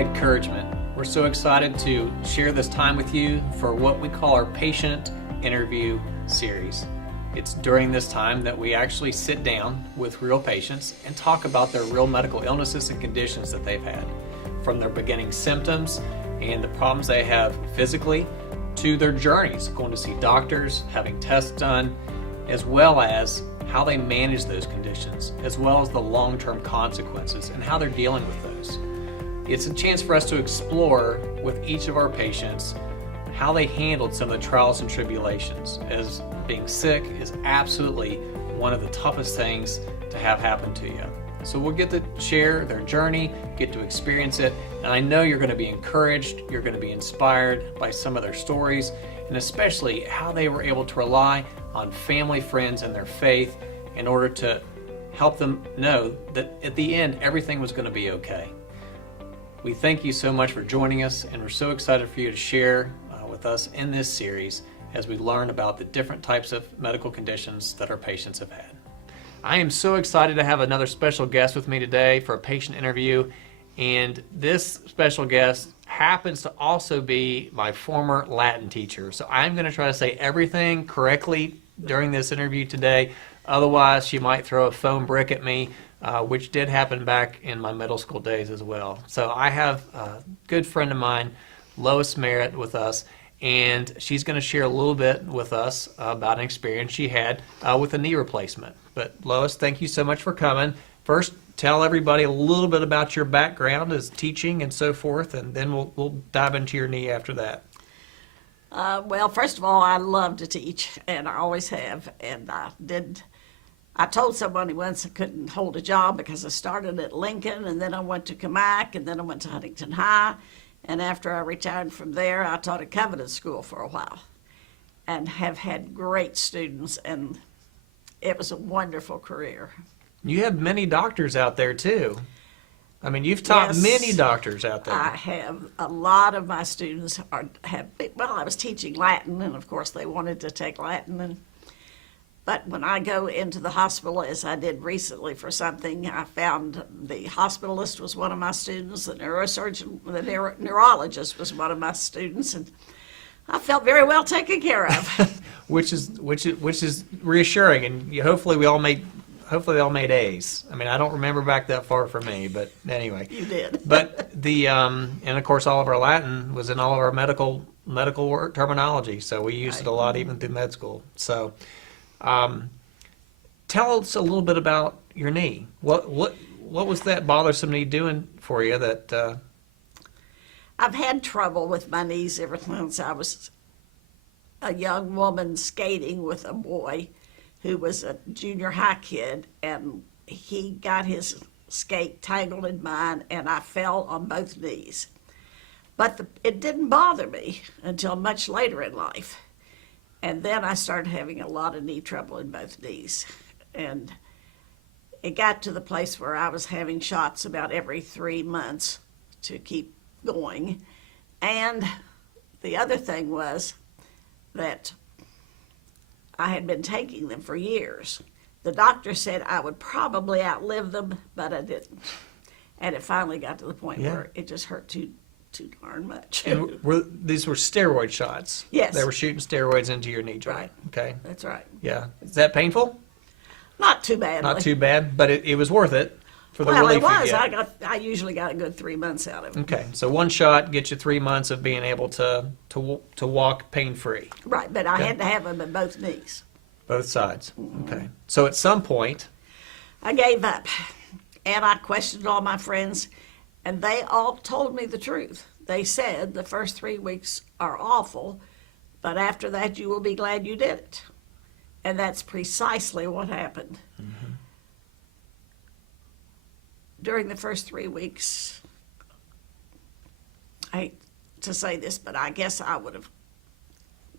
encouragement. We're so excited to share this time with you for what we call our patient interview series. It's during this time that we actually sit down with real patients and talk about their real medical illnesses and conditions that they've had, from their beginning symptoms and the problems they have physically to their journeys, going to see doctors, having tests done, as well as how they manage those conditions, as well as the long-term consequences and how they're dealing with those. It's a chance for us to explore with each of our patients how they handled some of the trials and tribulations, as being sick is absolutely one of the toughest things to have happen to you. So we'll get to share their journey, get to experience it, and I know you're going to be encouraged, you're going to be inspired by some of their stories, and especially how they were able to rely on family, friends, and their faith in order to help them know that at the end, everything was going to be okay. We thank you so much for joining us, and we're so excited for you to share with us in this series as we learn about the different types of medical conditions that our patients have had. I am so excited to have another special guest with me today for a patient interview, and this special guest happens to also be my former Latin teacher. So I'm going to try to say everything correctly during this interview today. Otherwise, she might throw a foam brick at me, which did happen back in my middle school days as well. So I have a good friend of mine, Lois Merritt, with us, and she's going to share a little bit with us about an experience she had with a knee replacement. But Lois, thank you so much for coming. First, tell everybody a little bit about your background as teaching and so forth, and then we'll dive into your knee after that. Well, first of all, I love to teach, and I always have. And I told somebody once I couldn't hold a job because I started at Lincoln, and then I went to Camac, and then I went to Huntington High. And after I retired from there, I taught at Covenant School for a while and have had great students, and it was a wonderful career. You have many doctors out there, too. I mean, you've taught many doctors out there. I have. A lot of my students I was teaching Latin, and of course they wanted to take Latin. But when I go into the hospital, as I did recently for something, I found the hospitalist was one of my students, the neurosurgeon, the neurologist was one of my students, and I felt very well taken care of. which is reassuring, and hopefully they all made A's. I mean, I don't remember back that far for me, but anyway. You did. But and of course all of our Latin was in all of our medical word terminology, so we used it a lot even through med school. So tell us a little bit about your knee. What was that bothersome knee doing for you that I've had trouble with my knees ever since I was a young woman skating with a boy who was a junior high kid, and he got his skate tangled in mine, and I fell on both knees. But it didn't bother me until much later in life. And then I started having a lot of knee trouble in both knees. And it got to the place where I was having shots about every 3 months to keep going. And the other thing was that I had been taking them for years. The doctor said I would probably outlive them, but I didn't. And it finally got to the point where it just hurt too darn much. And these were steroid shots? Yes. They were shooting steroids into your knee joint? Right. Okay. That's right. Yeah. Is that painful? Not too bad. Not too bad, but it was worth it for the relief it was. you get. I usually got a good 3 months out of it. Okay. So one shot gets you 3 months of being able to walk pain-free. Right, but I had to have them in both knees. Both sides. Okay. So at some point, I gave up, and I questioned all my friends, and they all told me the truth. They said the first 3 weeks are awful, but after that you will be glad you did it. And that's precisely what happened. Mm-hmm. During the first 3 weeks, I hate to say this, but I guess I would have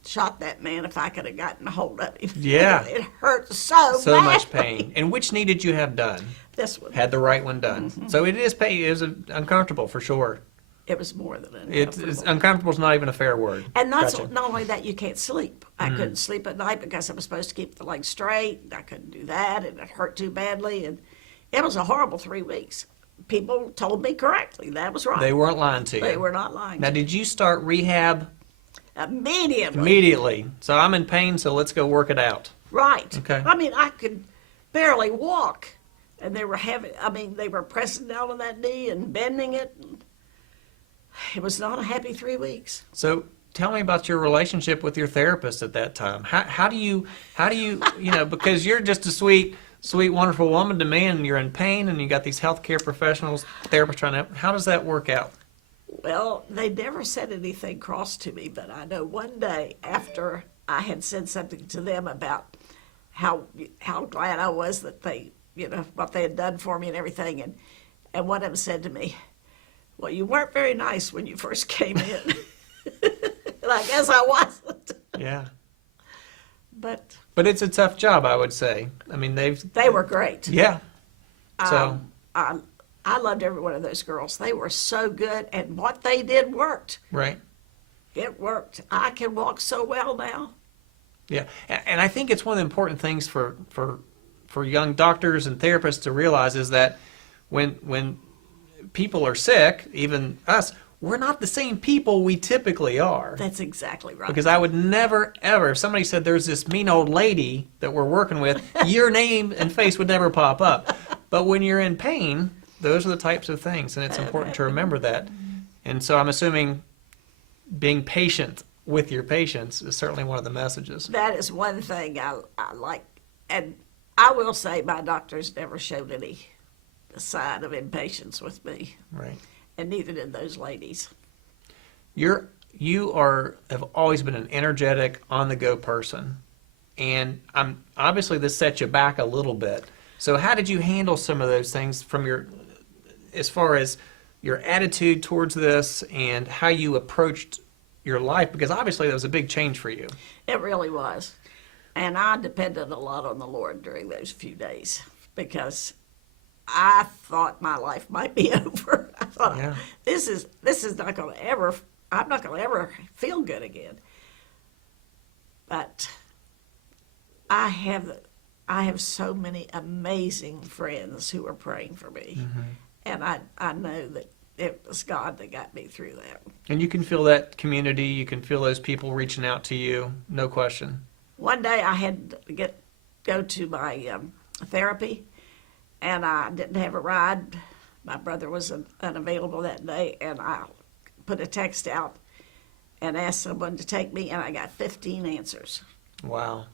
shot that man if I could have gotten a hold of him. Yeah. It hurt so badly. much pain. And which knee did you have done? This one. Had the right one done. Mm-hmm. So it is pain. It was uncomfortable for sure. It was more than uncomfortable. It's uncomfortable is not even a fair word. And not only that, you can't sleep. I couldn't sleep at night because I was supposed to keep the legs straight. I couldn't do that, and it hurt too badly. And it was a horrible 3 weeks. people told me correctly. That was right. They weren't lying to you. They were not lying. Now, did you start rehab Immediately. immediately? So I'm in pain, so let's go work it out. Right. Okay. I mean, I could barely walk, and they were they were pressing down on that knee and bending it. And it was not a happy 3 weeks. So tell me about your relationship with your therapist at that time. How do you, because you're just a sweet, wonderful woman to me, and you're in pain, and you got these healthcare professionals, therapists trying to help. How does that work out? Well, they never said anything cross to me, but I know one day after I had said something to them about how glad I was that they, what they had done for me and everything, and one of them said to me, "Well, you weren't very nice when you first came in." And I guess I wasn't. Yeah. But it's a tough job, I would say. I mean, they were great. Yeah. So I loved every one of those girls. They were so good, and what they did worked. right. It worked. I can walk so well now. Yeah, and I think it's one of the important things for young doctors and therapists to realize is that when people are sick, even us, we're not the same people we typically are. That's exactly right. Because I would never, ever, if somebody said there's this mean old lady that we're working with, your name and face would never pop up. But when you're in pain, those are the types of things, and it's important to remember that. And so I'm assuming being patient with your patients is certainly one of the messages. That is one thing I like. And I will say my doctors never showed any sign of impatience with me. Right. And neither did those ladies. You have always been an energetic, on-the-go person, and obviously this set you back a little bit. So how did you handle some of those things as far as your attitude towards this and how you approached your life? Because obviously that was a big change for you. It really was. And I depended a lot on the Lord during those few days because I thought my life might be over. I thought, Yeah. this is not going to ever, I'm not going to ever feel good again. But I have so many amazing friends who are praying for me. Mm-hmm. And I know that it was God that got me through that. And you can feel that community, you can feel those people reaching out to you, no question. One day I had to go to my therapy, and I didn't have a ride. My brother was unavailable that day, and I put a text out and asked someone to take me, and I got 15 answers. Wow.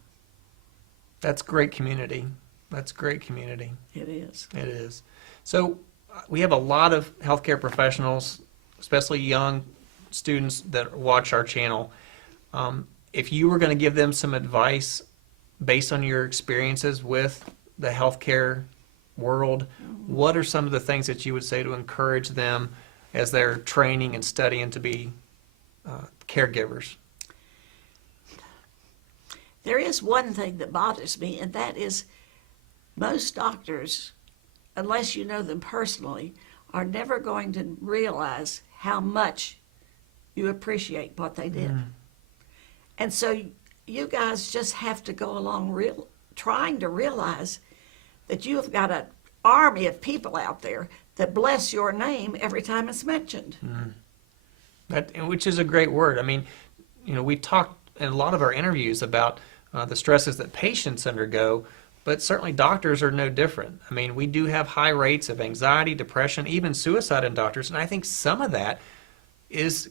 That's great community. That's great community. It is. It is. So we have a lot of healthcare professionals, especially young students that watch our channel. If you were going to give them some advice based on your experiences with the healthcare world, what are some of the things that you would say to encourage them as they're training and studying to be caregivers? There is one thing that bothers me, and that is most doctors, unless you know them personally, are never going to realize how much you appreciate what they did. And so you guys just have to go along trying to realize that you have got an army of people out there that bless your name every time it's mentioned. Which is a great word. I mean, we talked in a lot of our interviews about the stresses that patients undergo, but certainly doctors are no different. I mean, we do have high rates of anxiety, depression, even suicide in doctors, and I think some of that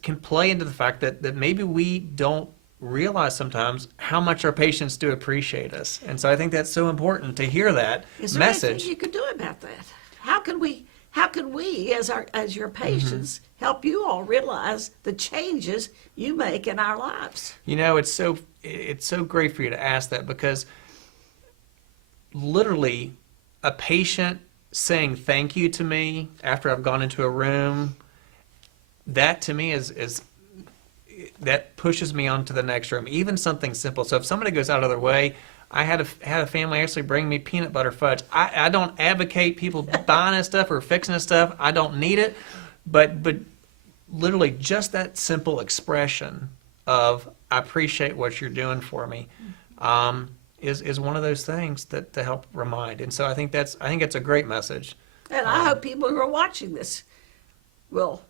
can play into the fact that maybe we don't realize sometimes how much our patients do appreciate us. And so I think that's so important to hear that Is there message. anything you could do about that? How can we as your patients help you all realize the changes you make in our lives? It's so great for you to ask that, because literally a patient saying thank you to me after I've gone into a room, that to me is that pushes me on to the next room. Even something simple. So if somebody goes out of their way, I had a family actually bring me peanut butter fudge. I don't advocate people buying this stuff or fixing this stuff. I don't need it, but literally just that simple expression of I appreciate what you're doing for me is one of those things that to help remind. And so I think it's a great message And I hope people who are watching this will.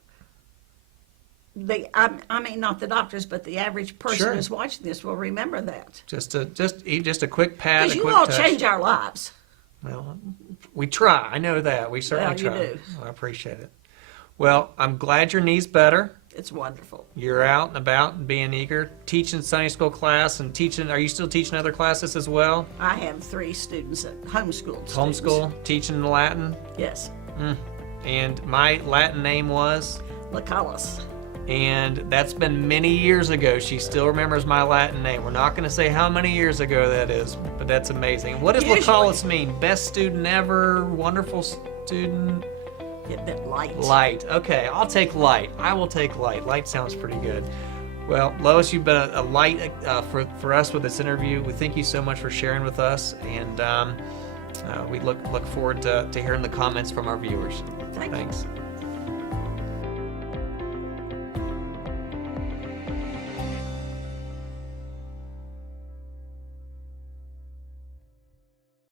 I mean, not the doctors, but the average person Sure. who's watching this will remember that. Just a quick pat, Because a you quick all touch. change our lives. Well, we try. I know that. We certainly Well, you try. do. I appreciate it. Well, I'm glad your knee's better. It's wonderful. You're out and about and being eager, teaching Sunday school class and teaching. Are you still teaching other classes as well? I have 3 students at homeschooled students. Homeschool, teaching Latin. Yes. And my Latin name was, Lucullus. and that's been many years ago. She still remembers my Latin name. We're not going to say how many years ago that is, but that's amazing. What does Usually- Lucullus mean? Best student ever, wonderful student? A bit light. Light. Okay, I'll take light. I will take light. Light sounds pretty good. Well, Lois, you've been a light for us with this interview. We thank you so much for sharing with us, and we look forward to hearing the comments from our viewers. Thank you. Thanks.